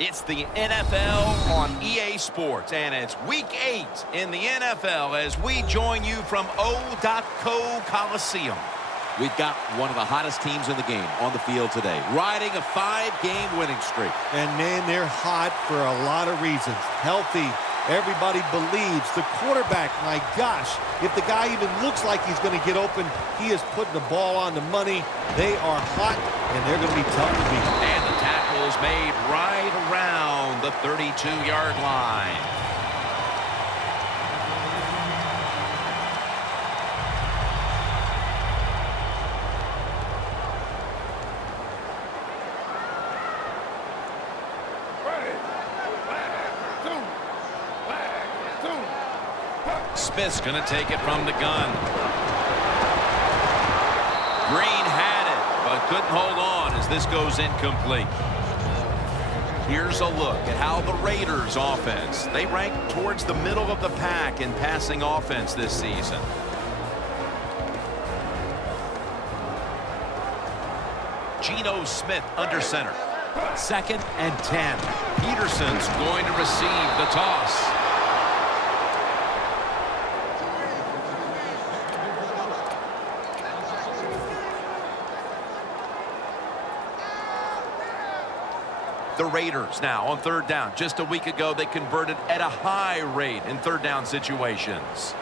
It's the NFL on EA Sports, and it's Week 8 in the NFL as we join you from O.Co Coliseum. We've got one of the hottest teams in the game on the field today, riding a 5-game winning streak. And, man, they're hot for a lot of reasons. Healthy. Everybody believes. The quarterback, my gosh, if the guy even looks like he's going to get open, he is putting the ball on the money. They are hot, and they're going to be tough to beat. And the tackle is made right around the 32-yard line. Smith's going to take it from the gun. Green had it, but couldn't hold on as this goes incomplete. Here's a look at how the Raiders offense. They rank towards the middle of the pack in passing offense this season. Geno Smith under center. 2nd and 10. Peterson's going to receive the toss. The Raiders now on 3rd down. Just a week ago, they converted at a high rate in 3rd down situations.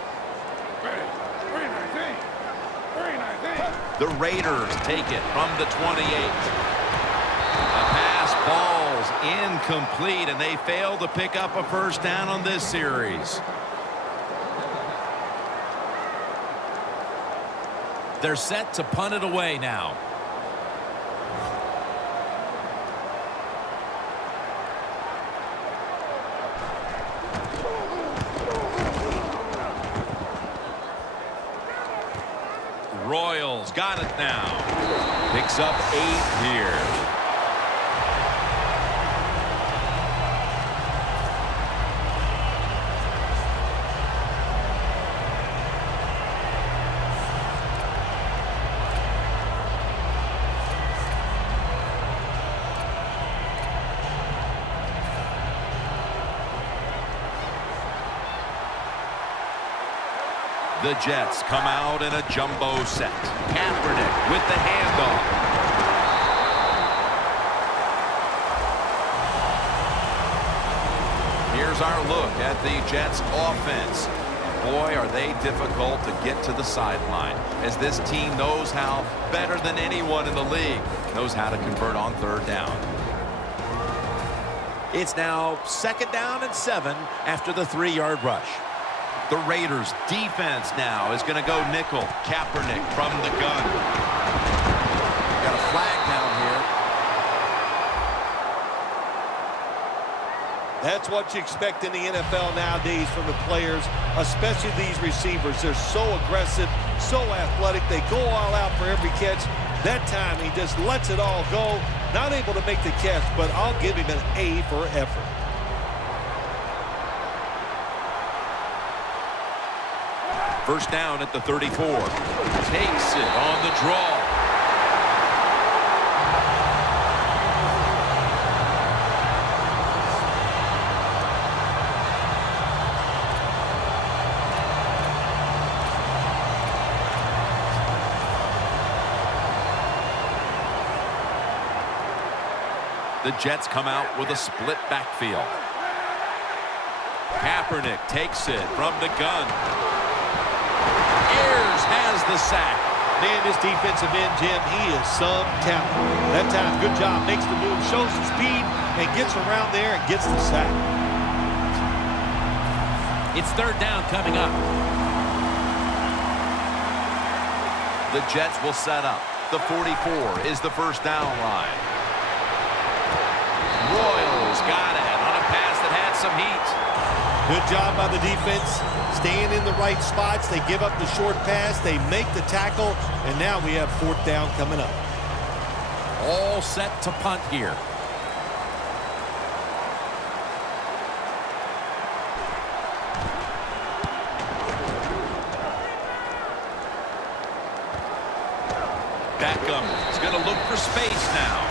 The Raiders take it from the 28. A pass falls incomplete, and they fail to pick up a 1st down on this series. They're set to punt it away now. Royals got it now. Picks up 8 here. The Jets come out in a jumbo set. Kaepernick with the handoff. Here's our look at the Jets offense. Boy, are they difficult to get to the sideline, as this team knows how, better than anyone in the league, knows how to convert on 3rd down. It's now 2nd down and 7 after the 3-yard rush. The Raiders defense now is going to go nickel. Kaepernick from the gun. Got a flag down here. That's what you expect in the NFL nowadays from the players, especially these receivers. They're so aggressive, so athletic. They go all out for every catch. That time he just lets it all go. Not able to make the catch, but I'll give him an A for effort. First down at the 34. Takes it on the draw. The Jets come out with a split backfield. Kaepernick takes it from the gun. Ayers has the sack. Man, this defensive end, Jim, he is some talent. That time, good job. Makes the move, shows the speed, and gets around there and gets the sack. It's 3rd down coming up. The Jets will set up. The 44 is the 1st down line. Royals got it on a pass that had some heat. Good job by the defense, staying in the right spots. They give up the short pass, they make the tackle, and now we have 4th down coming up. All set to punt here. Beckham is going to look for space now.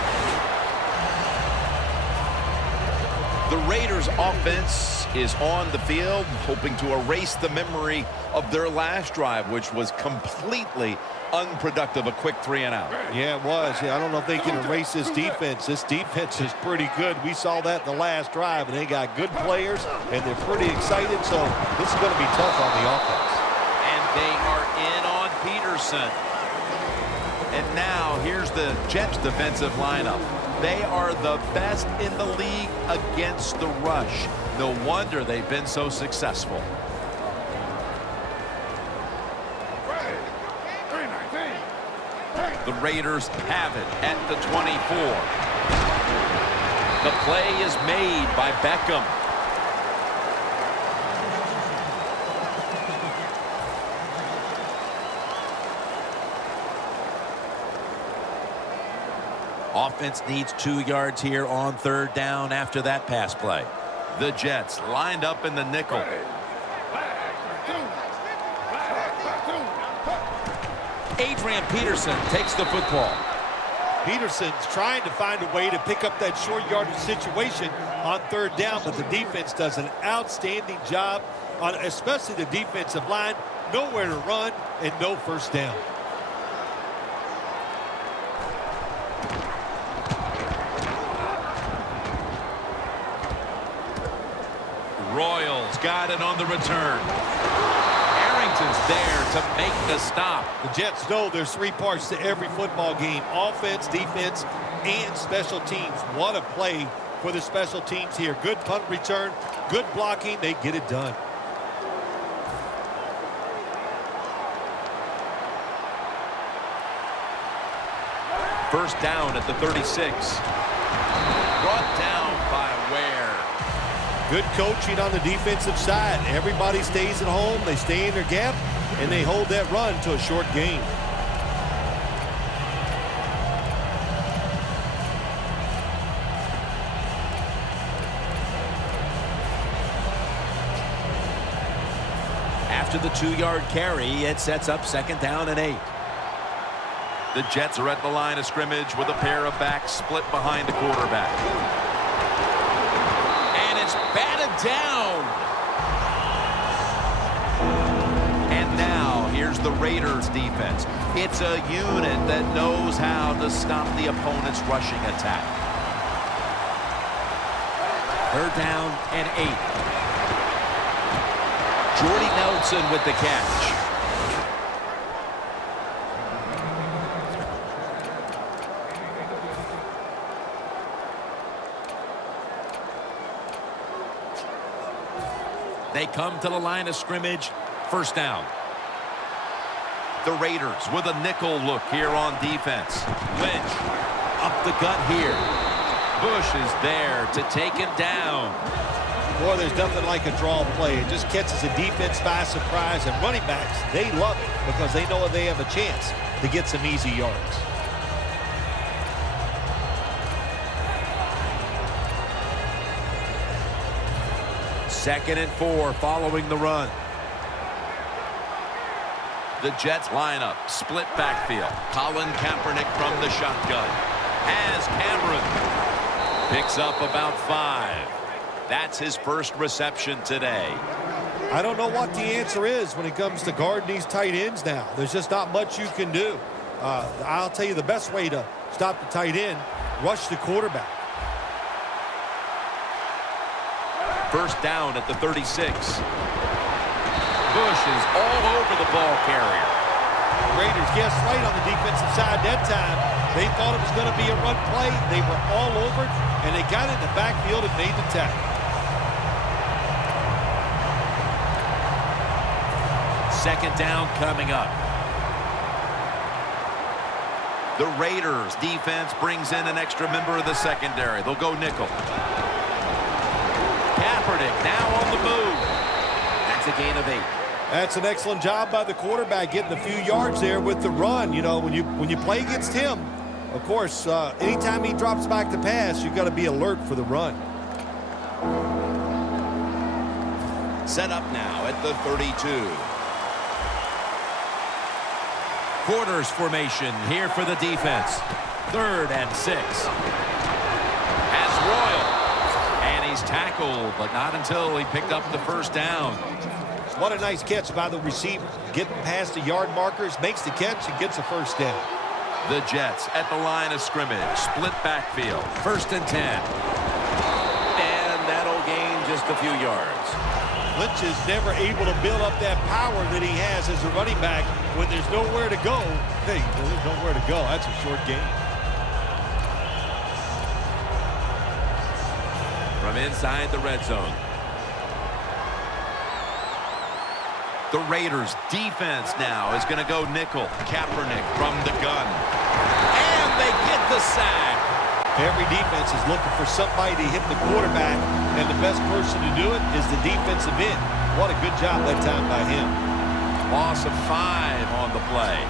The Raiders offense is on the field, hoping to erase the memory of their last drive, which was completely unproductive, a quick 3-and-out. Yeah, it was. Yeah, I don't know if they can erase this defense. This defense is pretty good. We saw that in the last drive, and they got good players, and they're pretty excited, so this is going to be tough on the offense. And they are in on Peterson. And now here's the Jets defensive lineup. They are the best in the league against the rush. No wonder they've been so successful. The Raiders have it at the 24. The play is made by Beckham. Offense needs 2 yards here on 3rd down after that pass play. The Jets lined up in the nickel. Adrian Peterson takes the football. Peterson's trying to find a way to pick up that short yardage situation on 3rd down, but the defense does an outstanding job on especially the defensive line. Nowhere to run and no 1st down. Royals got it on the return. Arrington's there to make the stop. The Jets know there's 3 parts to every football game: offense, defense, and special teams. What a play for the special teams here. Good punt return, good blocking. They get it done. First down at the 36. Brought down by Ware. Good coaching on the defensive side. Everybody stays at home. They stay in their gap, and they hold that run to a short gain. After the 2-yard carry, it sets up 2nd down and 8. The Jets are at the line of scrimmage with a pair of backs split behind the quarterback. And it's batted down. And now here's the Raiders defense. It's a unit that knows how to stop the opponent's rushing attack. 3rd down and 8. Jordy Nelson with the catch. They come to the line of scrimmage. 1st down. The Raiders with a nickel look here on defense. Lynch up the gut here. Bush is there to take him down. Boy, there's nothing like a draw play. It just catches the defense by surprise, and running backs, they love it because they know they have a chance to get some easy yards. Second and 4 following the run. The Jets line up, split backfield. Colin Kaepernick from the shotgun. Has Cameron. Picks up about 5. That's his first reception today. I don't know what the answer is when it comes to guarding these tight ends now. There's just not much you can do. I'll tell you the best way to stop the tight end, rush the quarterback. First down at the 36. Bush is all over the ball carrier. Raiders guessed right on the defensive side that time. They thought it was going to be a run play. They were all over it, and they got in the backfield and made the tackle. Second down coming up. The Raiders defense brings in an extra member of the secondary. They'll go nickel. Kaepernick now on the move. That's a gain of 8. That's an excellent job by the quarterback getting a few yards there with the run. You know, when you play against him, of course, anytime he drops back to pass, you've got to be alert for the run. Set up now at the 32. Quarters formation here for the defense. 3rd and 6. Has Royal. And he's tackled, but not until he picked up the first down. What a nice catch by the receiver. Getting past the yard markers, makes the catch, and gets a first down. The Jets at the line of scrimmage. Split backfield. 1st and 10. And that'll gain just a few yards. Lynch is never able to build up that power that he has as a running back when there's nowhere to go. Hey, there's nowhere to go. That's a short game. From inside the red zone. The Raiders defense now is going to go nickel. Kaepernick from the gun. And they get the sack. Every defense is looking for somebody to hit the quarterback, and the best person to do it is the defensive end. What a good job that time by him. Loss of 5 on the play.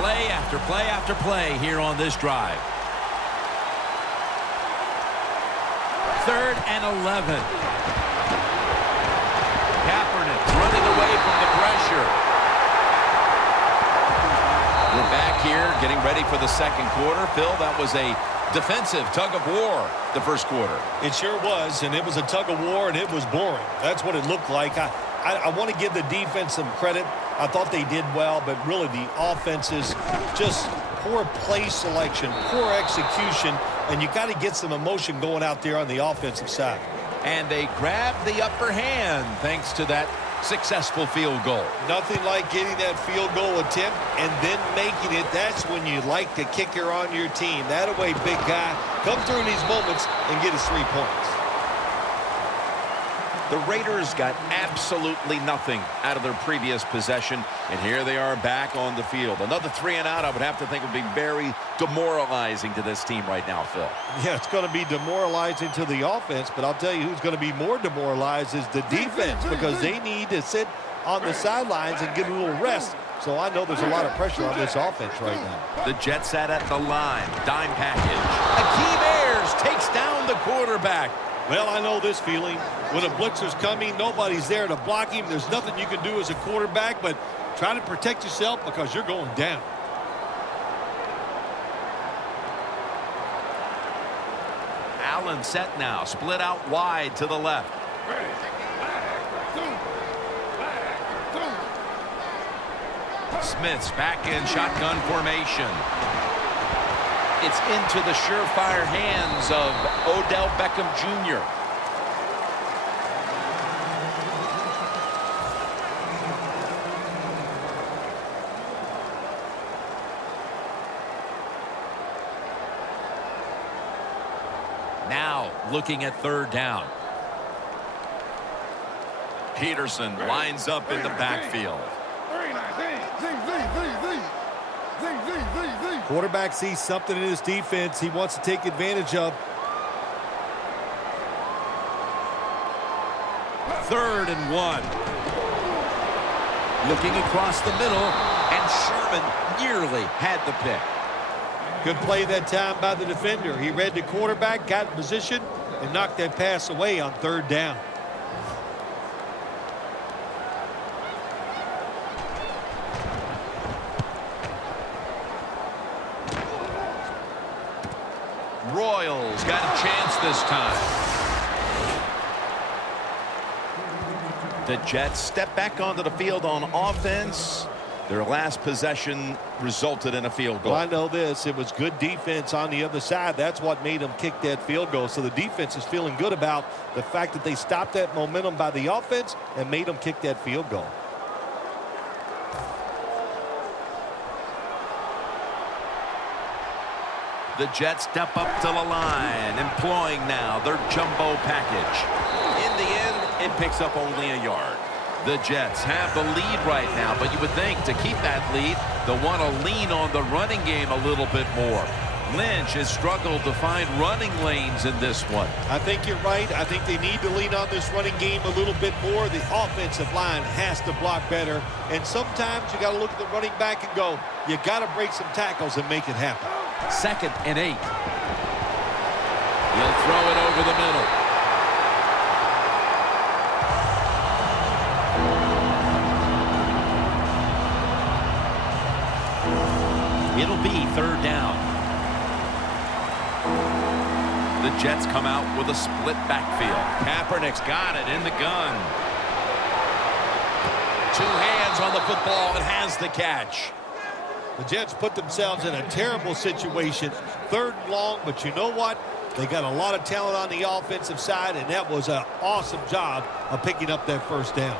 Play after play after play here on this drive. 3rd and 11. Kaepernick running away from the pressure. We're back here getting ready for the second quarter. Phil, that was a defensive tug of war the first quarter. It sure was, and it was a tug of war, and it was boring. That's what it looked like. I want to give the defense some credit. I thought they did well, but really the offense is just poor play selection, poor execution, and you got to get some emotion going out there on the offensive side. And they grabbed the upper hand thanks to that successful field goal. Nothing like getting that field goal attempt and then making it. That's when you like the kicker on your team. That away, big guy. Come through in these moments and get us 3 points. The Raiders got absolutely nothing out of their previous possession, and here they are back on the field. Another 3 and out, I would have to think, would be very demoralizing to this team right now, Phil. Yeah, it's going to be demoralizing to the offense, but I'll tell you who's going to be more demoralized is the defense, because they need to sit on the sidelines and get a little rest. So I know there's a lot of pressure on this offense right now. The Jets sat at the line. Dime package. Akeem Ayers takes down the quarterback. Well, I know this feeling. When a blitzer's coming, nobody's there to block him. There's nothing you can do as a quarterback, but try to protect yourself because you're going down. Allen set now. Split out wide to the left. Smith's back in shotgun formation. It's into the surefire hands of Odell Beckham Jr. Now looking at 3rd down. Peterson lines up in the backfield. Quarterback sees something in his defense he wants to take advantage of. 3rd and 1. Looking across the middle, and Sherman nearly had the pick. Good play that time by the defender. He read the quarterback, got in position, and knocked that pass away on 3rd down. Royals got a chance this time. The Jets step back onto the field on offense. Their last possession resulted in a field goal. Well, I know this. It was good defense on the other side. That's what made them kick that field goal. So the defense is feeling good about the fact that they stopped that momentum by the offense and made them kick that field goal. The Jets step up to the line, employing now their jumbo package. In the end, it picks up only a yard. The Jets have the lead right now, but you would think to keep that lead, they'll want to lean on the running game a little bit more. Lynch has struggled to find running lanes in this one. I think you're right. I think they need to lean on this running game a little bit more. The offensive line has to block better, and sometimes you got to look at the running back and go, you got to break some tackles and make it happen. 2nd and 8. He'll throw it over the middle. It'll be 3rd down. The Jets come out with a split backfield. Kaepernick's got it in the gun. 2 hands on the football and has the catch. The Jets put themselves in a terrible situation. 3rd and long, but you know what? They got a lot of talent on the offensive side, and that was an awesome job of picking up that 1st down.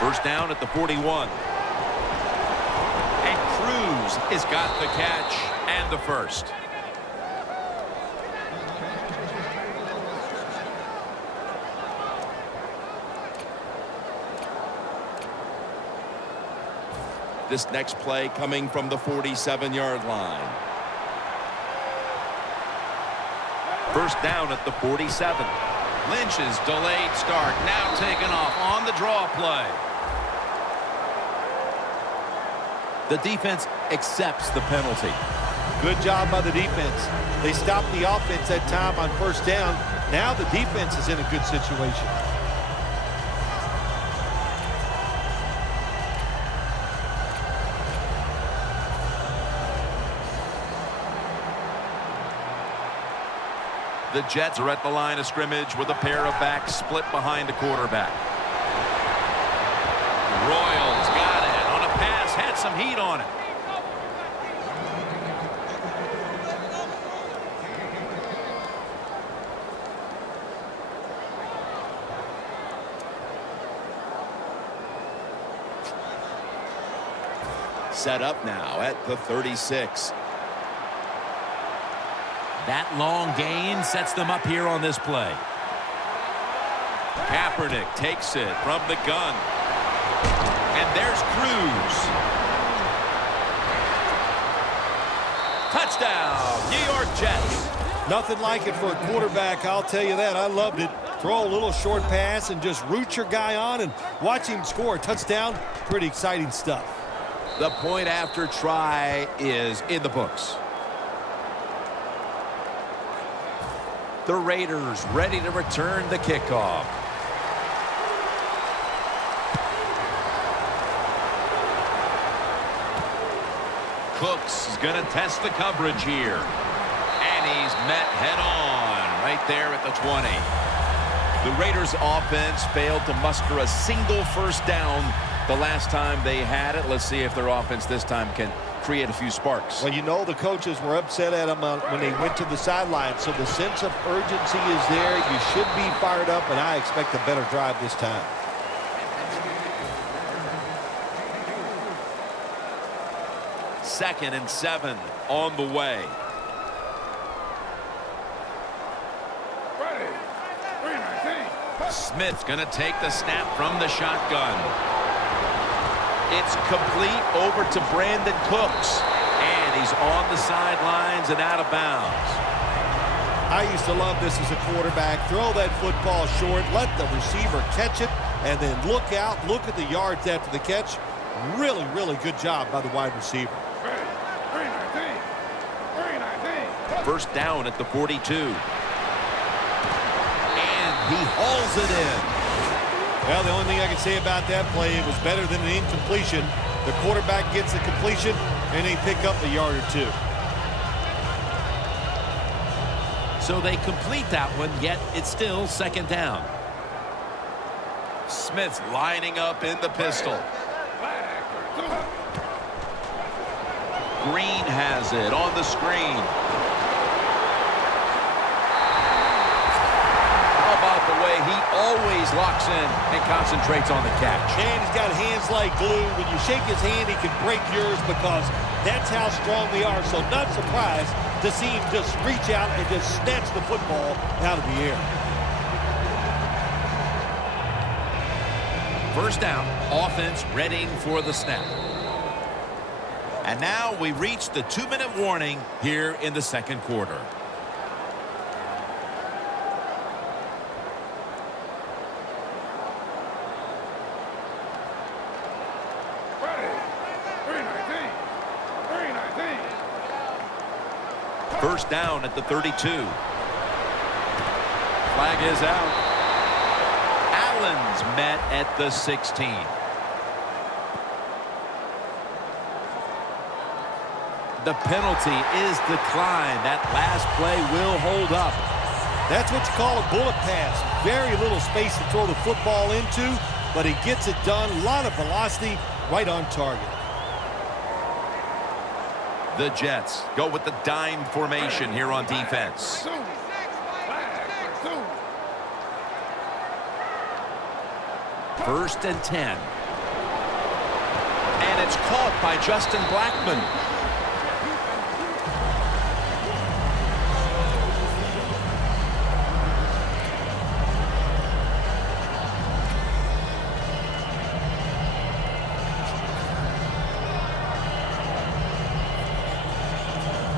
First down at the 41. And Cruz has got the catch and the first. This next play coming from the 47-yard line. First down at the 47. Lynch's delayed start now taken off on the draw play. The defense accepts the penalty. Good job by the defense. They stopped the offense that time on 1st down. Now the defense is in a good situation. The Jets are at the line of scrimmage with a pair of backs split behind the quarterback. Royals got it on a pass, had some heat on it. Set up now at the 36. That long gain sets them up here on this play. Kaepernick takes it from the gun. And there's Cruz. Touchdown, New York Jets. Nothing like it for a quarterback, I'll tell you that. I loved it. Throw a little short pass and just root your guy on and watch him score a touchdown. Pretty exciting stuff. The point after try is in the books. The Raiders ready to return the kickoff. Cooks is going to test the coverage here. And he's met head on right there at the 20. The Raiders offense failed to muster a single 1st down the last time they had it. Let's see if their offense this time can create a few sparks. Well, you know the coaches were upset at them when they went to the sideline, so the sense of urgency is there. You should be fired up, and I expect a better drive this time. Second and 7 on the way. Smith's going to take the snap from the shotgun. It's complete over to Brandon Cooks. And he's on the sidelines and out of bounds. I used to love this as a quarterback. Throw that football short, let the receiver catch it, and then look out, look at the yards after the catch. Really, really good job by the wide receiver. First down at the 42. And he hauls it in. Well, the only thing I can say about that play, it was better than an incompletion. The quarterback gets the completion, and they pick up a yard or 2. So they complete that one, yet it's still 2nd down. Smith's lining up in the pistol. Green has it on the screen. How about the way he always locks in and concentrates on the catch? And he's got hands like glue. When you shake his hand, he can break yours because that's how strong they are. So not surprised to see him just reach out and just snatch the football out of the air. First down, offense readying for the snap. And now we reach the 2-minute warning here in the 2nd quarter. First down at the 32. Flag is out. Allen's met at the 16. The penalty is declined. That last play will hold up. That's what you call a bullet pass. Very little space to throw the football into, but he gets it done. A lot of velocity, right on target. The Jets go with the dime formation here on defense. First and 10. And it's caught by Justin Blackmon.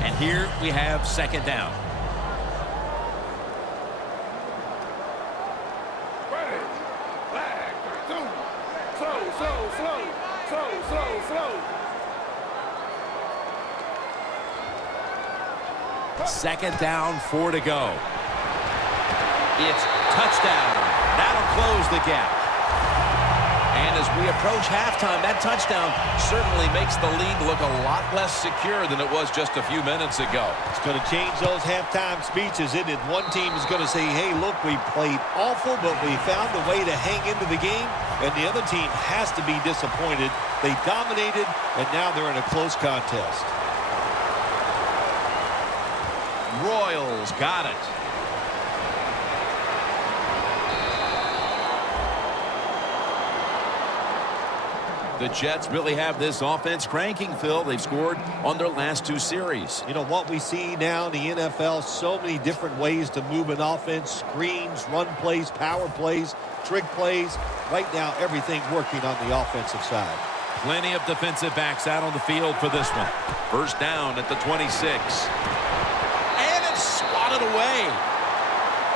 And here we have second down. Second down, 4 to go. It's touchdown. That'll close the gap. And as we approach halftime, that touchdown certainly makes the lead look a lot less secure than it was just a few minutes ago. It's going to change those halftime speeches, isn't it? One team is going to say, hey, look, we played awful, but we found a way to hang into the game. And the other team has to be disappointed. They dominated, and now they're in a close contest. Royals got it. The Jets really have this offense cranking, Phil. They've scored on their last 2 series. You know what we see now in the NFL, so many different ways to move an offense, screens, run plays, power plays, trick plays. Right now, everything working on the offensive side. Plenty of defensive backs out on the field for this one. First down at the 26. And it's swatted away.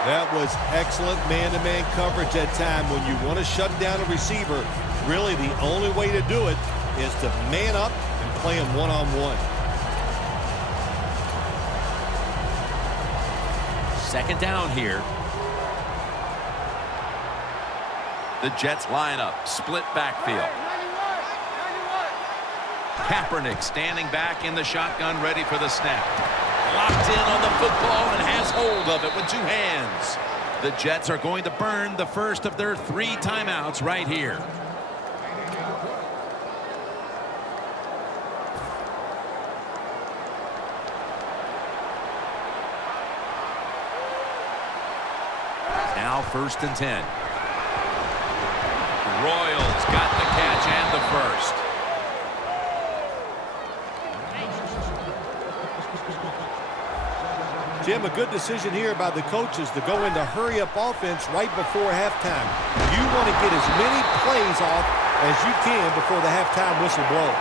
That was excellent man-to-man coverage that time. When you want to shut down a receiver, really the only way to do it is to man up and play him one-on-one. Second down here. The Jets line up, split backfield. Kaepernick standing back in the shotgun, ready for the snap. Locked in on the football and has hold of it with 2 hands. The Jets are going to burn the first of their 3 timeouts right here. Now first and 10. Royals got the catch and the first. Jim, a good decision here by the coaches to go into hurry-up offense right before halftime. You want to get as many plays off as you can before the halftime whistle blows.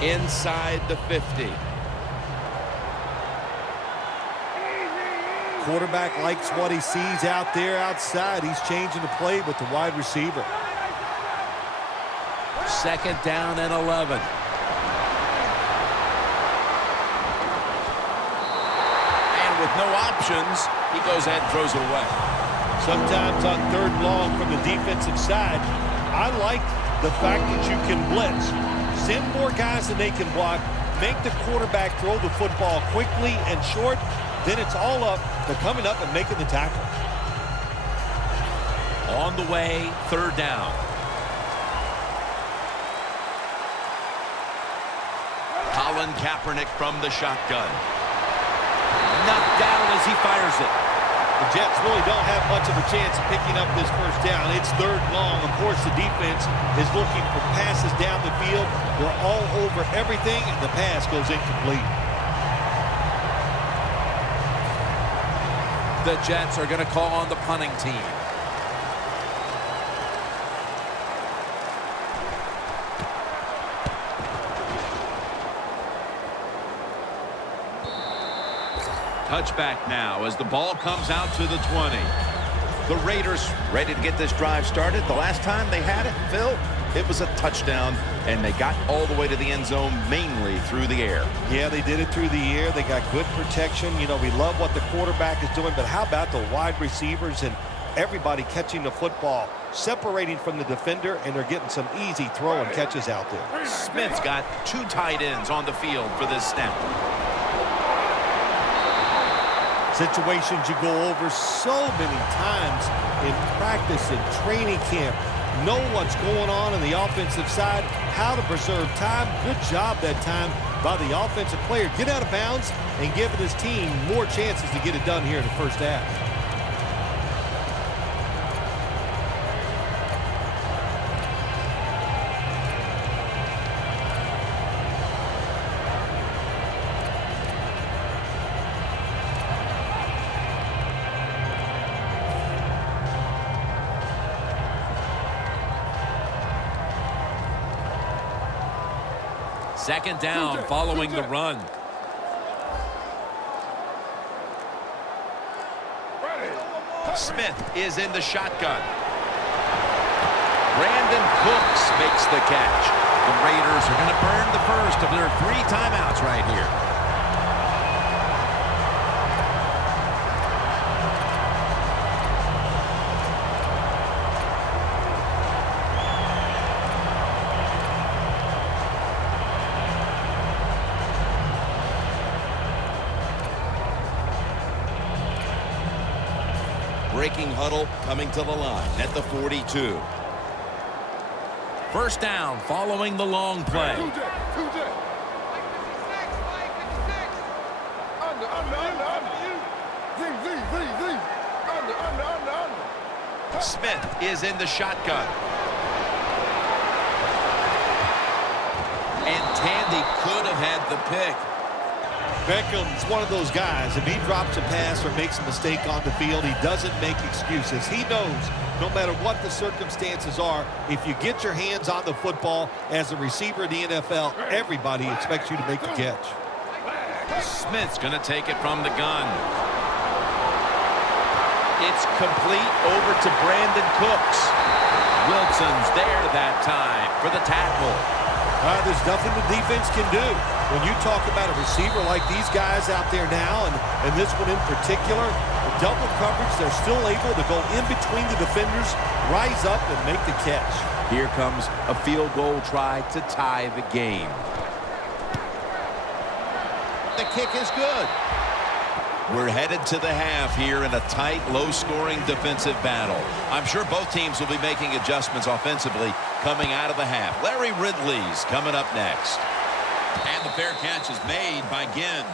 Inside the 50. Quarterback likes what he sees out there outside. He's changing the play with the wide receiver. Second down and 11. And with no options, he goes ahead and throws it away. Sometimes on 3rd and long from the defensive side, I like the fact that you can blitz. Send more guys than they can block. Make the quarterback throw the football quickly and short. Then it's all up to coming up and making the tackle. On the way, 3rd down. Colin Kaepernick from the shotgun. Knocked down as he fires it. The Jets really don't have much of a chance of picking up this first down. It's 3rd and long. Of course, the defense is looking for passes down the field. They're all over everything, and the pass goes incomplete. The Jets are going to call on the punting team. Touchback now as the ball comes out to the 20. The Raiders ready to get this drive started. The last time they had it, Phil, It was a touchdown, and they got all the way to the end zone mainly through the air. Yeah, they did it through the air. They got good protection. You know, we love what the quarterback is doing, but how about the wide receivers and everybody catching the football, separating from the defender, and they're getting some easy throw and catches out there. Smith's got 2 tight ends on the field for this snap. Situations you go over so many times in practice and training camp. Know what's going on the offensive side, how to preserve time. Good job that time by the offensive player. Get out of bounds and giving his team more chances to get it done here in the first half. Second down following the run. Smith is in the shotgun. Brandon Cooks makes the catch. The Raiders are going to burn the first of their 3 timeouts right here. Breaking huddle coming to the line at the 42. First down following the long play. Smith is in the shotgun. And Tandy could have had the pick. Beckham's one of those guys. If he drops a pass or makes a mistake on the field, he doesn't make excuses. He knows no matter what the circumstances are, if you get your hands on the football as a receiver in the NFL, everybody expects you to make the catch. Smith's going to take it from the gun. It's complete over to Brandon Cooks. Wilson's there that time for the tackle. There's nothing the defense can do. When you talk about a receiver like these guys out there now, and this one in particular, the double coverage, they're still able to go in between the defenders, rise up, and make the catch. Here comes a field goal try to tie the game. The kick is good. We're headed to the half here in a tight, low-scoring defensive battle. I'm sure both teams will be making adjustments offensively coming out of the half. Larry Ridley's coming up next. And the fair catch is made by Ginn.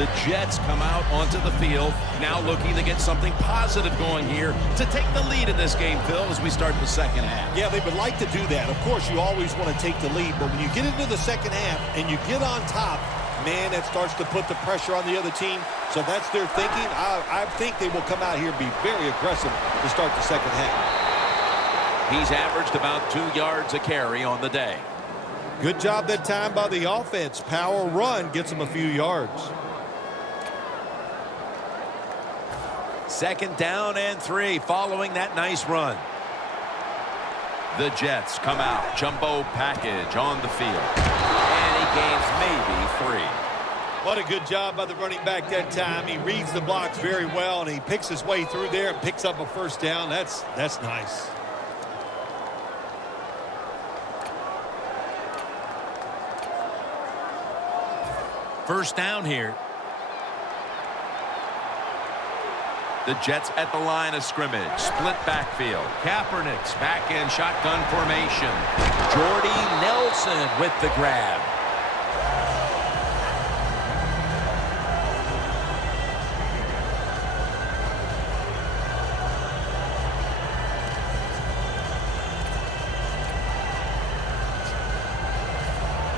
The Jets come out onto the field, now looking to get something positive going here to take the lead in this game, Phil, as we start the second half. Yeah, they would like to do that. Of course, you always want to take the lead, but when you get into the second half and you get on top, man, that starts to put the pressure on the other team. So that's their thinking. I think they will come out here and be very aggressive to start the second half. He's averaged about 2 yards a carry on the day. Good job that time by the offense. Power run gets them a few yards. Second down and 3 following that nice run. The Jets come out. Jumbo package on the field. And he gains maybe 3. What a good job by the running back that time. He reads the blocks very well, and he picks his way through there and picks up a first down. That's nice. First down here. The Jets at the line of scrimmage. Split backfield. Kaepernick's back in shotgun formation. Jordy Nelson with the grab.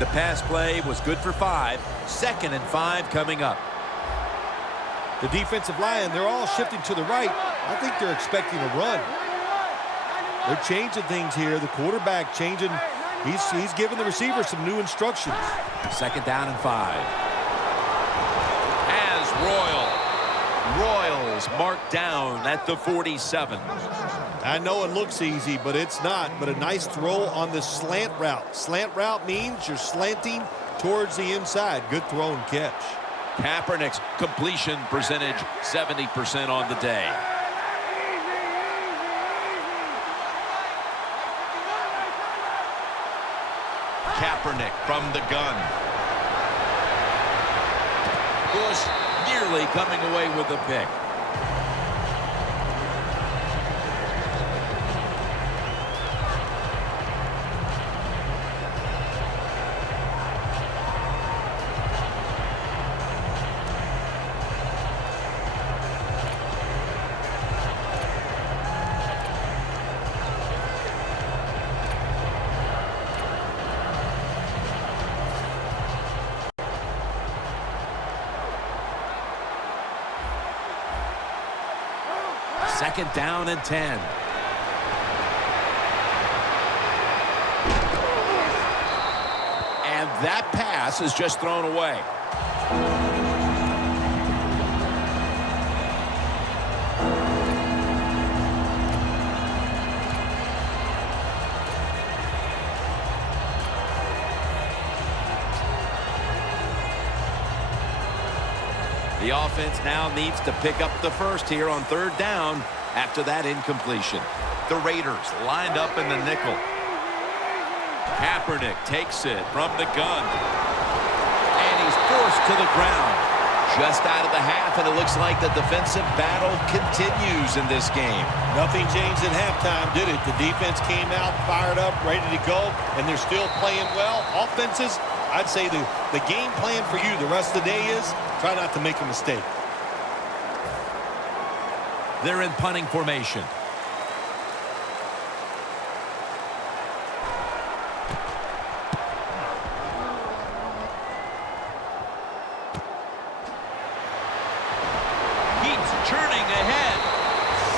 The pass play was good for 5. 2nd and 5 coming up. The defensive line, they're all shifting to the right. I think they're expecting a run. They're changing things here. The quarterback changing. He's giving the receiver some new instructions. 2nd down and 5. As Royals marked down at the 47. I know it looks easy, but it's not. But a nice throw on the slant route. Slant route means you're slanting towards the inside. Good throw and catch. Kaepernick's completion percentage 70% on the day. Kaepernick from the gun. Bush nearly coming away with the pick. Second down and 10. And that pass is just thrown away. The offense now needs to pick up the first here on third down after that incompletion. The Raiders lined up in the nickel. Kaepernick takes it from the gun. And he's forced to the ground. Just out of the half, and it looks like the defensive battle continues in this game. Nothing changed at halftime, did it? The defense came out, fired up, ready to go, and they're still playing well. Offenses, I'd say the game plan for you the rest of the day is try not to make a mistake. They're in punting formation. Keeps churning ahead.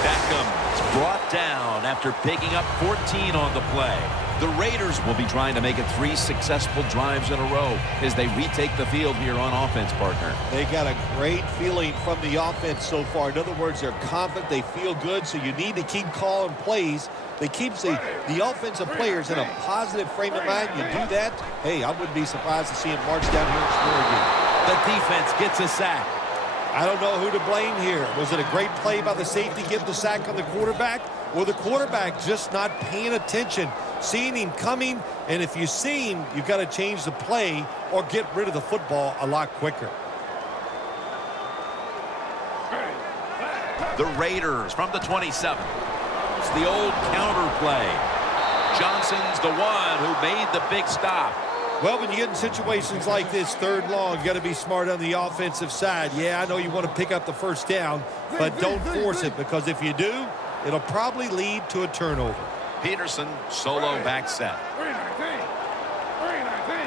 Beckham is brought down after picking up 14 on the play. The Raiders will be trying to make it 3 successful drives in a row as they retake the field here on offense, partner. They got a great feeling from the offense so far. In other words, they're confident, they feel good, so you need to keep calling plays. They keep the offensive players in a positive frame of mind. You do that, hey, I wouldn't be surprised to see them march down here and score again. The defense gets a sack. I don't know who to blame here. Was it a great play by the safety getting the sack on the quarterback? Or the quarterback just not paying attention, seeing him coming, and if you see him, you've got to change the play or get rid of the football a lot quicker. The Raiders from the 27. It's the old counter play. Johnson's the one who made the big stop. Well, when you get in situations like this, third long, you got to be smart on the offensive side. Yeah, I know you want to pick up the first down, but don't force it, because if you do, it'll probably lead to a turnover. Peterson, solo back set. 319. 319.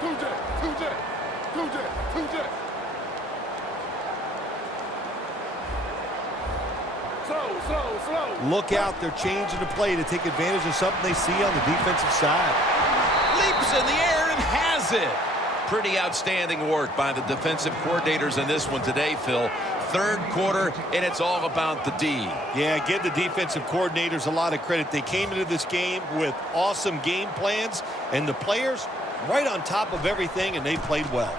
Two jet. Slow. Look out, they're changing the play to take advantage of something they see on the defensive side. Leaps in the air and has it. Pretty outstanding work by the defensive coordinators in this one today, Phil. Third quarter, and it's all about the D. Yeah, give the defensive coordinators a lot of credit. They came into this game with awesome game plans, and the players right on top of everything, and they played well.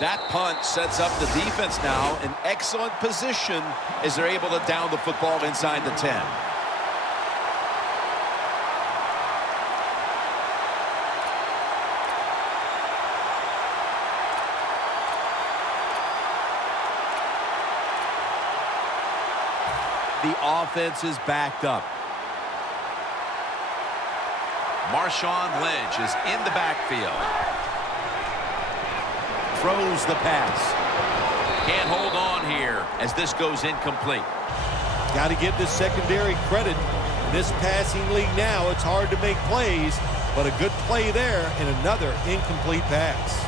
That punt sets up the defense now in excellent position as they're able to down the football inside the 10. The offense is backed up. Marshawn Lynch is in the backfield. Throws the pass. Can't hold on here as this goes incomplete. Got to give this secondary credit. In this passing league now, it's hard to make plays, but a good play there and another incomplete pass.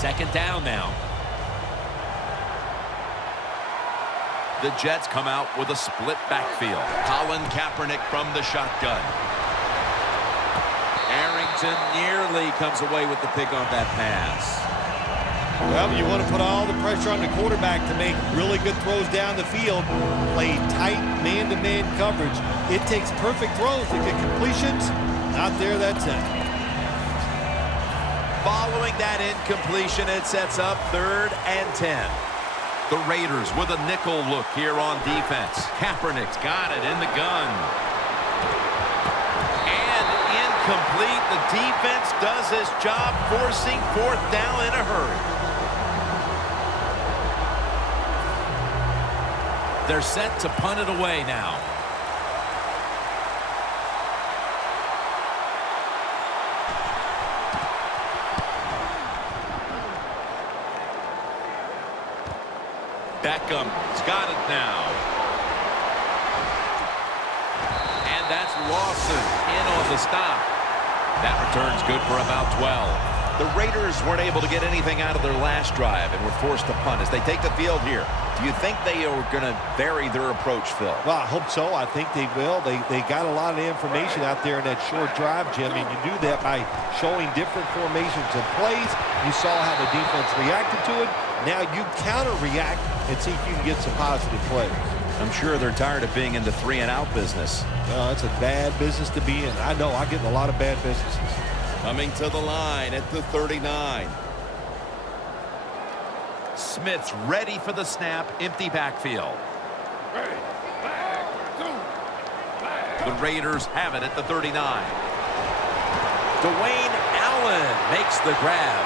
Second down now. The Jets come out with a split backfield. Colin Kaepernick from the shotgun. Arrington nearly comes away with the pick on that pass. Well, you want to put all the pressure on the quarterback to make really good throws down the field. Play tight man-to-man coverage. It takes perfect throws to get completions. Not there, that's it. Following that incompletion, it sets up 3rd and 10. The Raiders with a nickel look here on defense. Kaepernick's got it in the gun. And incomplete. The defense does his job, forcing 4th down in a hurry. They're set to punt it away now. Beckham's got it now. And that's Lawson in on the stop. That return's good for about 12. The Raiders weren't able to get anything out of their last drive and were forced to punt as they take the field here. Do you think they are going to vary their approach, Phil? Well, I hope so. I think they will. They got a lot of information out there in that short drive, Jim, and you do that by showing different formations and plays. You saw how the defense reacted to it. Now you counter-react and see if you can get some positive plays. I'm sure they're tired of being in the 3-and-out business. Well, it's a bad business to be in. I know. I get in a lot of bad businesses. Coming to the line at the 39. Smith's ready for the snap. Empty backfield. Ready. Flag. 2. The Raiders have it at the 39. Dwayne Allen makes the grab.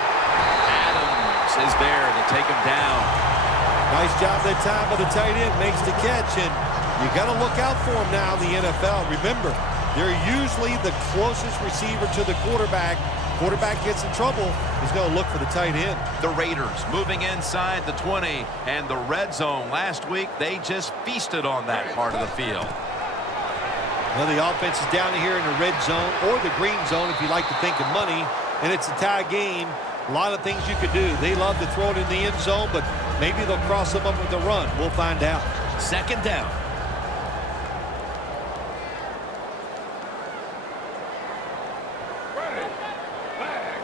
Adams is there to take him down. Nice job that time by the tight end. Makes the catch, and you got to look out for him now in the NFL. Remember, they're usually the closest receiver to the quarterback. Quarterback gets in trouble, he's going to look for the tight end. The Raiders moving inside the 20 and the red zone. Last week, they just feasted on that part of the field. Well, the offense is down here in the red zone or the green zone if you like to think of money, and it's a tie game. A lot of things you could do. They love to throw it in the end zone, but maybe they'll cross them up with a run. We'll find out. 2nd down. Ready. Flag.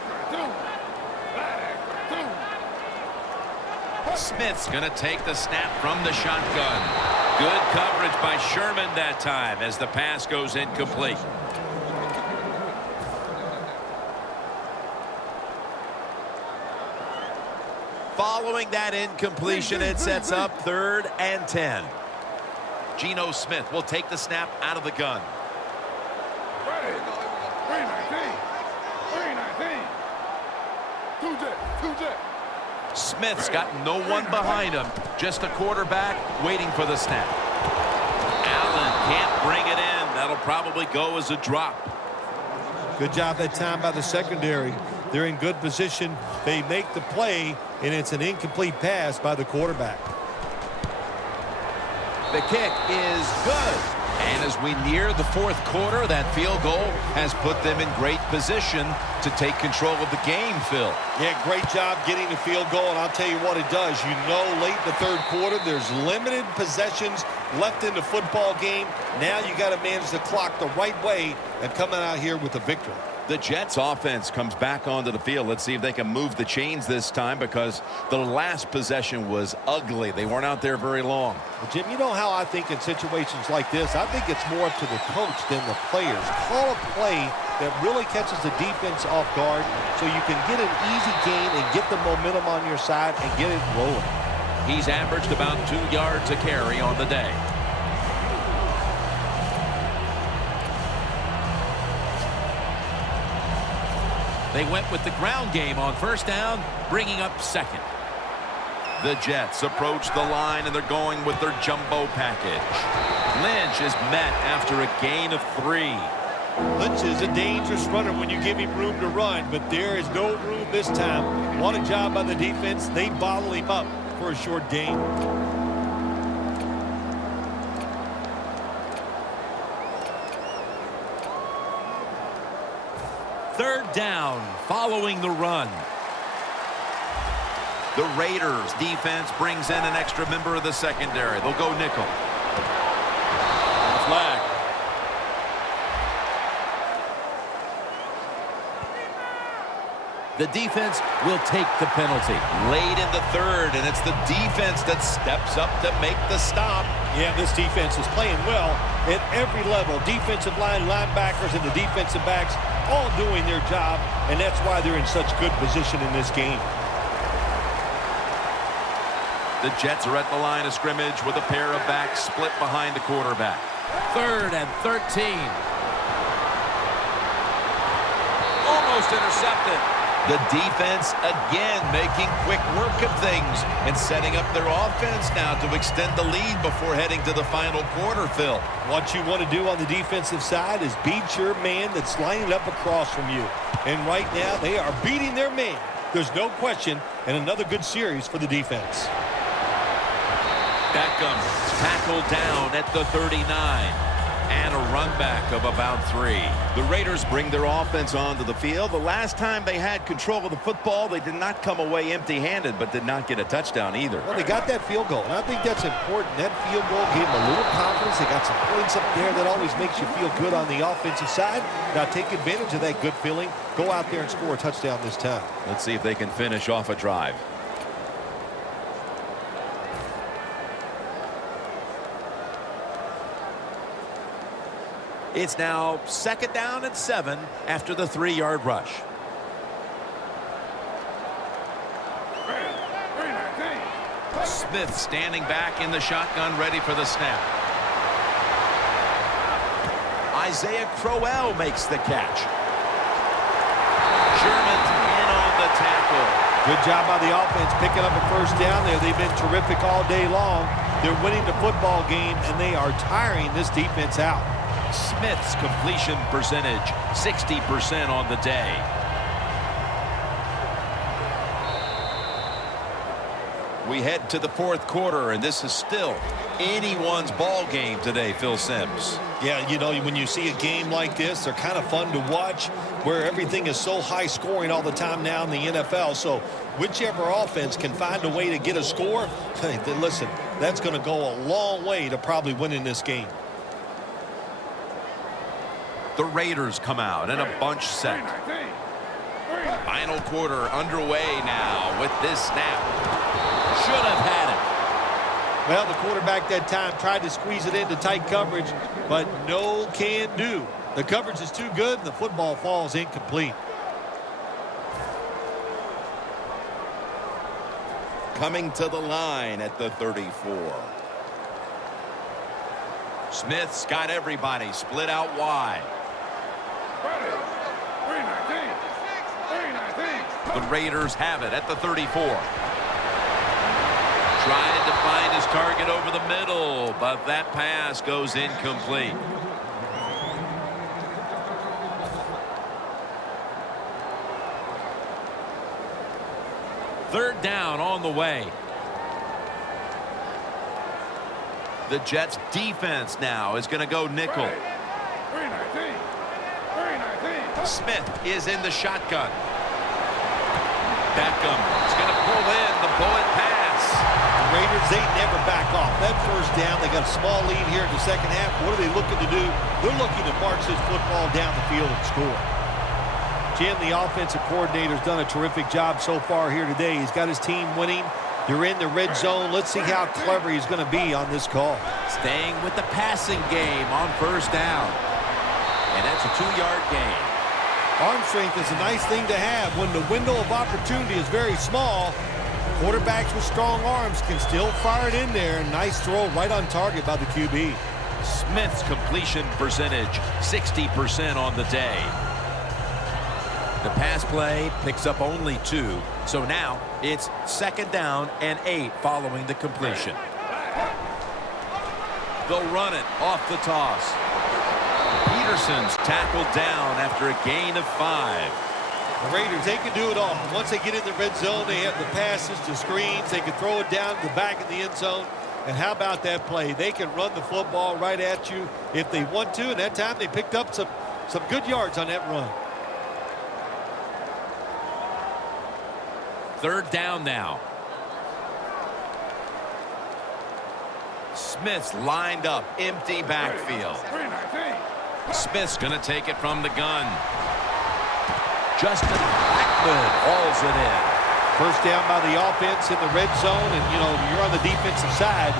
2. Smith's going to take the snap from the shotgun. Good coverage by Sherman that time as the pass goes incomplete. Following that incompletion, it sets up 3rd and 10. Geno Smith will take the snap out of the gun. Ready. 319. 319. 2 jet. 2 jet. Smith's got no one behind him, just a quarterback waiting for the snap. Allen can't bring it in. That'll probably go as a drop. Good job that time by the secondary. They're in good position. They make the play, and it's an incomplete pass by the quarterback. The kick is good. And as we near the 4th quarter, that field goal has put them in great position to take control of the game, Phil. Yeah, great job getting the field goal, and I'll tell you what it does. You know, late in the 3rd quarter, there's limited possessions left in the football game. Now you got to manage the clock the right way and come out here with a victory. The Jets offense comes back onto the field. Let's see if they can move the chains this time because the last possession was ugly. They weren't out there very long. Well, Jim, you know how I think in situations like this, I think it's more up to the coach than the players. Call a play that really catches the defense off guard so you can get an easy gain and get the momentum on your side and get it rolling. He's averaged about 2 yards a carry on the day. They went with the ground game on 1st down, bringing up 2nd. The Jets approach the line, and they're going with their jumbo package. Lynch is met after a gain of 3. Lynch is a dangerous runner when you give him room to run, but there is no room this time. What a job by the defense. They bottle him up for a short gain. 3rd down following the run. The Raiders defense brings in an extra member of the secondary. They'll go nickel. Flag. The defense will take the penalty. Late in the third, and it's the defense that steps up to make the stop. Yeah, this defense is playing well at every level. Defensive line, linebackers, and the defensive backs all doing their job, and that's why they're in such good position in this game. The Jets are at the line of scrimmage with a pair of backs split behind the quarterback. 3rd and 13. Almost intercepted. The defense again making quick work of things and setting up their offense now to extend the lead before heading to the final quarter, Phil. What you want to do on the defensive side is beat your man that's lining up across from you. And right now, they are beating their man. There's no question, and another good series for the defense. Beckham tackled down at the 39. And a run back of about 3. The Raiders bring their offense onto the field. The last time they had control of the football, they did not come away empty-handed, but did not get a touchdown either. Well, they got that field goal, and I think that's important. That field goal gave them a little confidence. They got some points up there that always makes you feel good on the offensive side. Now take advantage of that good feeling. Go out there and score a touchdown this time. Let's see if they can finish off a drive. It's now 2nd down and 7 after the 3-yard rush. Smith standing back in the shotgun, ready for the snap. Isaiah Crowell makes the catch. Sherman's in on the tackle. Good job by the offense picking up a 1st down there. They've been terrific all day long. They're winning the football game, and they are tiring this defense out. Smith's completion percentage, 60% on the day. We head to the 4th quarter, and this is still anyone's ball game today, Phil Simms. Yeah, you know, when you see a game like this, they're kind of fun to watch, where everything is so high scoring all the time now in the NFL. So whichever offense can find a way to get a score, then listen, that's going to go a long way to probably winning this game. The Raiders come out in a bunch set. Final quarter underway now with this snap. Should have had it. Well, the quarterback that time tried to squeeze it into tight coverage, but no can do. The coverage is too good, and the football falls incomplete. Coming to the line at the 34. Smith's got everybody split out wide. The Raiders have it at the 34. Trying to find his target over the middle, but that pass goes incomplete. Third down on the way. The Jets defense now is going to go nickel. Smith is in the shotgun. Beckham is going to pull in the bullet pass. The Raiders, they never back off. That 1st down, they got a small lead here in the 2nd half. What are they looking to do? They're looking to march this football down the field and score. Jim, the offensive coordinator's done a terrific job so far here today. He's got his team winning. They're in the red zone. Let's see how clever he's going to be on this call. Staying with the passing game on 1st down. And that's a 2-yard gain. Arm strength is a nice thing to have when the window of opportunity is very small. Quarterbacks with strong arms can still fire it in there. Nice throw right on target by the QB. Smith's completion percentage, 60% on the day. The pass play picks up only 2. So now it's 2nd down and 8 following the completion. They'll run it off the toss. Peterson's tackled down after a gain of 5. The Raiders, they can do it all. Once they get in the red zone, they have the passes, the screens. They can throw it down to the back of the end zone. And how about that play? They can run the football right at you if they want to. And that time they picked up some good yards on that run. 3rd down now. Smith's lined up, empty backfield. 319. Smith's going to take it from the gun. Justin Blackman hauls it in. First down by the offense in the red zone, and, you know, you're on the defensive side.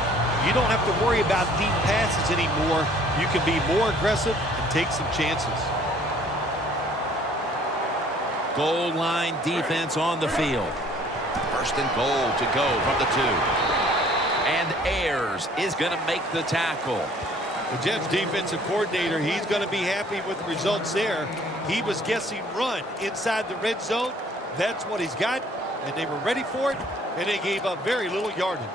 You don't have to worry about deep passes anymore. You can be more aggressive and take some chances. Goal line defense on the field. First and goal to go from the 2. And Ayers is going to make the tackle. The Jets defensive coordinator, he's going to be happy with the results there. He was guessing run inside the red zone. That's what he's got, and they were ready for it, and they gave up very little yardage.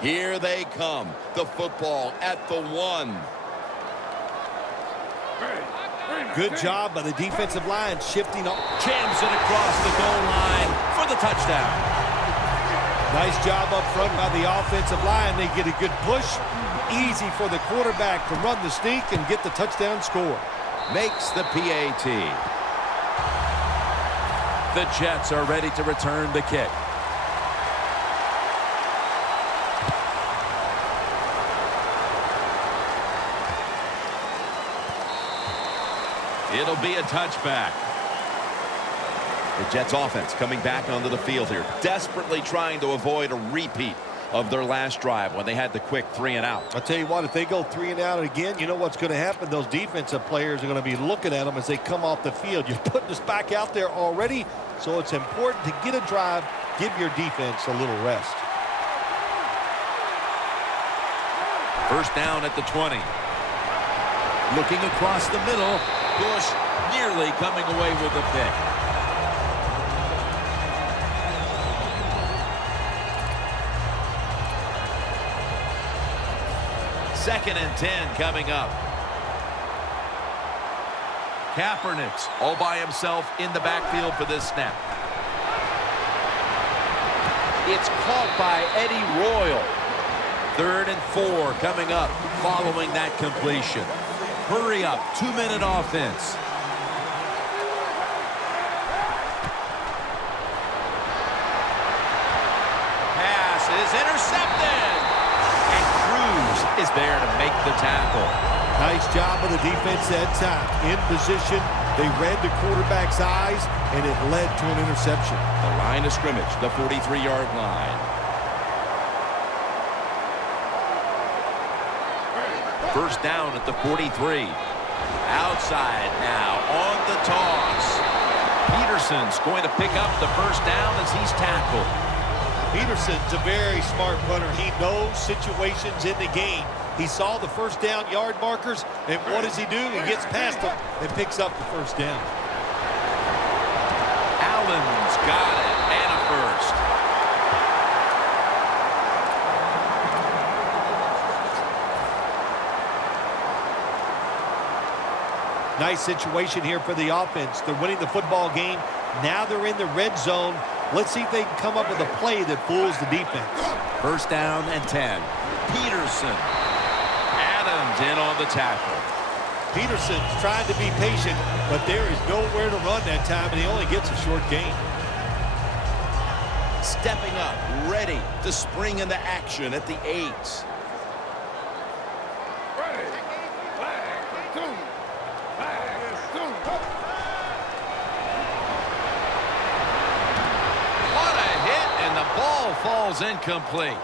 Here they come. The football at the 1. Good job by the defensive line shifting up. Jams it across the goal line for the touchdown. Nice job up front by the offensive line. They get a good push. Easy for the quarterback to run the sneak and get the touchdown score. Makes the PAT. The Jets are ready to return the kick. It'll be a touchback. The Jets offense coming back onto the field here, desperately trying to avoid a repeat of their last drive when they had the quick 3 and out. I'll tell you what, if they go 3 and out again, you know what's going to happen? Those defensive players are going to be looking at them as they come off the field. You're putting us back out there already, so it's important to get a drive, give your defense a little rest. First down at the 20. Looking across the middle. Bush nearly coming away with a pick. Second and 10 coming up. Kaepernick's all by himself in the backfield for this snap. It's caught by Eddie Royal. 3rd and 4 coming up following that completion. Hurry up, 2-minute offense. Pass is intercepted. And Cruz is there to make the tackle. Nice job of the defense that time. In position, they read the quarterback's eyes, and it led to an interception. The line of scrimmage, the 43-yard line. First down at the 43. Outside now on the toss. Peterson's going to pick up the first down as he's tackled. Peterson's a very smart runner. He knows situations in the game. He saw the first down yard markers, and what does he do? He gets past them and picks up the first down. Allen's got it, and a first. Nice situation here for the offense. They're winning the football game. Now they're in the red zone. Let's see if they can come up with a play that fools the defense. First down and 10. Peterson. Adams in on the tackle. Peterson's trying to be patient, but there is nowhere to run that time, and he only gets a short gain. Stepping up, ready to spring into action at the 8. Ready. Flag. 2. Flag. 2. What a hit, and the ball falls incomplete.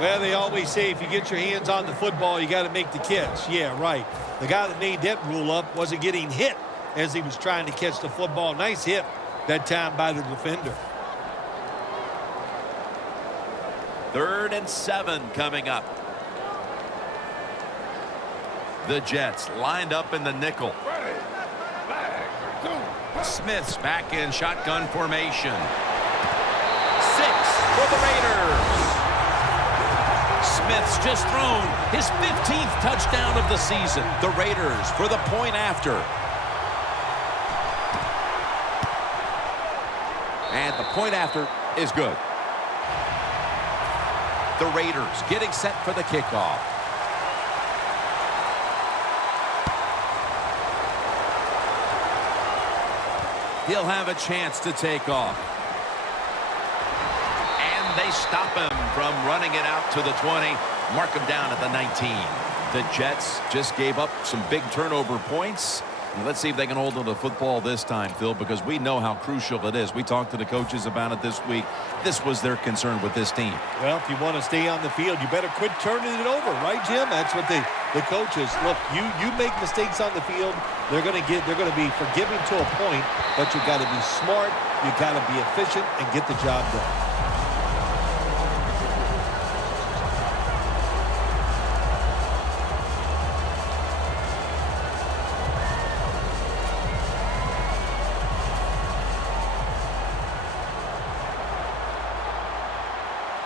Well, they always say if you get your hands on the football, you got to make the catch. Yeah, right. The guy that made that rule up wasn't getting hit as he was trying to catch the football. Nice hit that time by the defender. 3rd and 7 coming up. The Jets lined up in the nickel. Ready. Flag. 2. Smith's back in shotgun formation. 6 for the Raiders. Smith's just thrown his 15th touchdown of the season. The Raiders for the point after. And the point after is good. The Raiders getting set for the kickoff. He'll have a chance to take off. And they stop him from running it out to the 20. Mark him down at the 19. The Jets just gave up some big turnover points. And let's see if they can hold on to the football this time, Phil, because we know how crucial it is. We talked to the coaches about it this week. This was their concern with this team. Well, if you want to stay on the field, you better quit turning it over, right, Jim? That's what the coaches look. You make mistakes on the field, they're going to be forgiving to a point, but you got to be smart, you got to be efficient, and get the job done.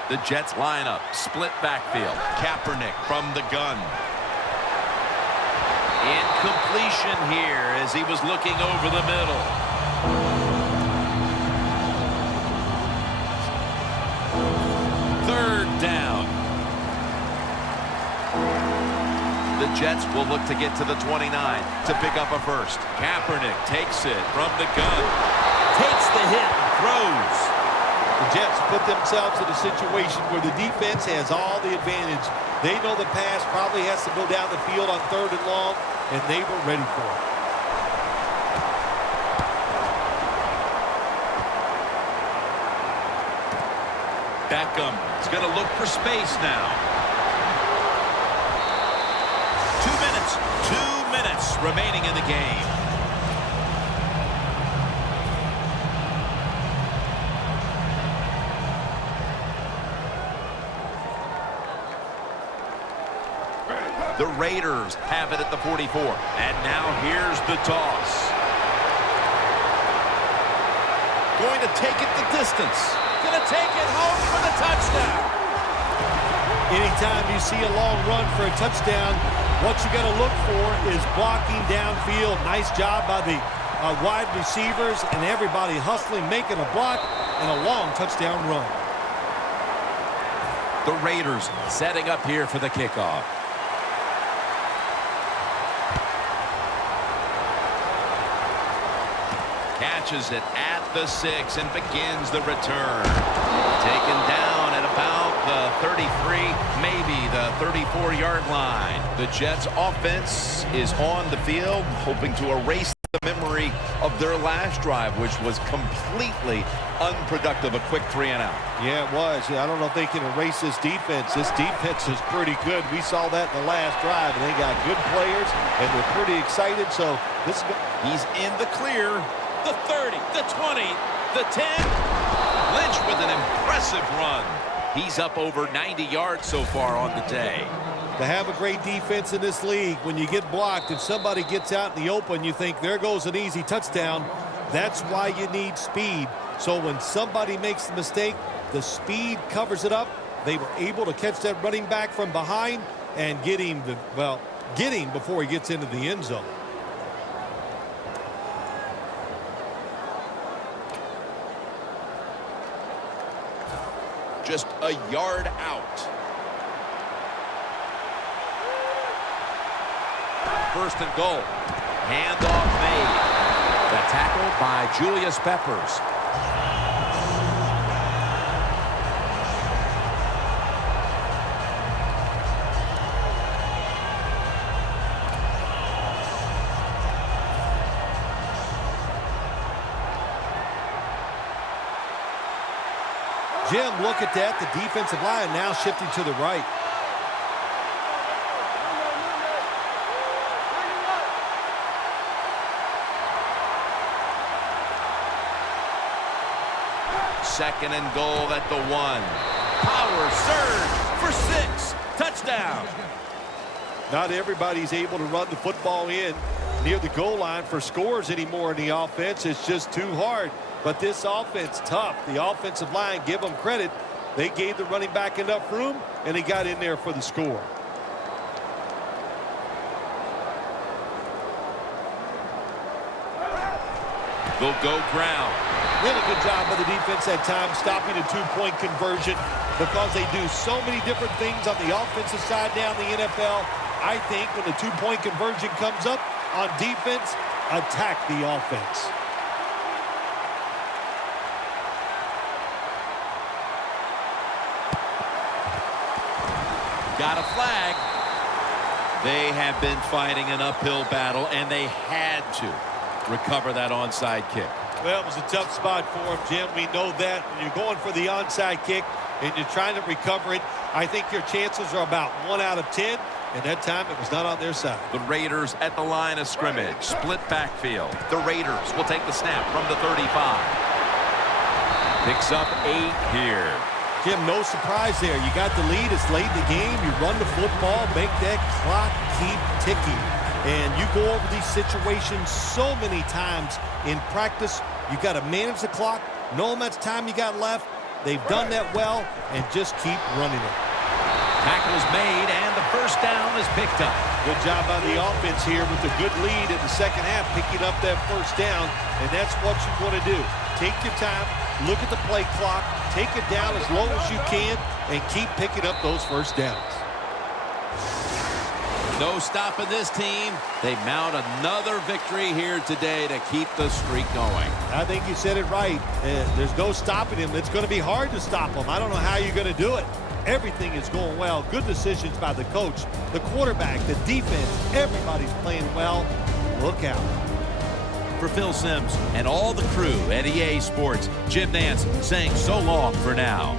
The Jets line up, split backfield. Kaepernick from the gun. Incompletion here as he was looking over the middle. Third down. The Jets will look to get to the 29 to pick up a first. Kaepernick takes it from the gun. Takes the hit, throws. The Jets put themselves in a situation where the defense has all the advantage. They know the pass probably has to go down the field on 3rd and long, and they were ready for it. Beckham is going to look for space now. 2 minutes remaining in the game. The Raiders have it at the 44. And now here's the toss. Going to take it the distance. Going to take it home for the touchdown. Anytime you see a long run for a touchdown, what you got to look for is blocking downfield. Nice job by the wide receivers and everybody hustling, making a block, and a long touchdown run. The Raiders setting up here for the kickoff. Catches it at the 6 and begins the return. Taken down at about the 33, maybe the 34-yard line. The Jets offense is on the field, hoping to erase the memory of their last drive, which was completely unproductive, a quick 3-and-out. Yeah, it was. I don't know if they can erase this defense. This defense is pretty good. We saw that in the last drive, and they got good players, and they're pretty excited. So this is good. He's in the clear. The 30, the 20, the 10. Lynch with an impressive run. He's up over 90 yards so far on the day. To have a great defense in this league, when you get blocked, if somebody gets out in the open, you think there goes an easy touchdown. That's why you need speed. So when somebody makes the mistake, the speed covers it up. They were able to catch that running back from behind and get him before he gets into the end zone. Just a yard out. First and goal. Handoff made. The tackle by Julius Peppers. Jim, look at that. The defensive line now shifting to the right. Second and goal at the 1. Power surge for 6. Touchdown. Not everybody's able to run the football in near the goal line for scores anymore in the offense. It's just too hard. But this offense, tough. The offensive line, give them credit. They gave the running back enough room, and he got in there for the score. They'll go ground. Really good job by the defense that time, stopping a two-point conversion, because they do so many different things on the offensive side down the NFL. I think when the two-point conversion comes up on defense, attack the offense. Got a flag. They have been fighting an uphill battle, and they had to recover that onside kick. Well, it was a tough spot for him, Jim. We know that. When you're going for the onside kick and you're trying to recover it, I think your chances are about 1 out of 10. And that time, it was not on their side. The Raiders at the line of scrimmage. Split backfield. The Raiders will take the snap from the 35. Picks up 8 here. Jim, no surprise there. You got the lead. It's late in the game. You run the football, make that clock keep ticking. And you go over these situations so many times in practice. You got to manage the clock, know how much time you got left. They've done that well, and just keep running it. Tackle's made, and the first down is picked up. Good job on the offense here with a good lead in the second half, picking up that first down, and that's what you want to do. Take your time, look at the play clock, take it down as low as you can, and keep picking up those first downs. No stopping this team. They mount another victory here today to keep the streak going. I think you said it right. There's no stopping him. It's going to be hard to stop him. I don't know how you're going to do it. Everything is going well. Good decisions by the coach, the quarterback, the defense. Everybody's playing well. Look out. For Phil Simms and all the crew at EA Sports, Jim Nance saying so long for now.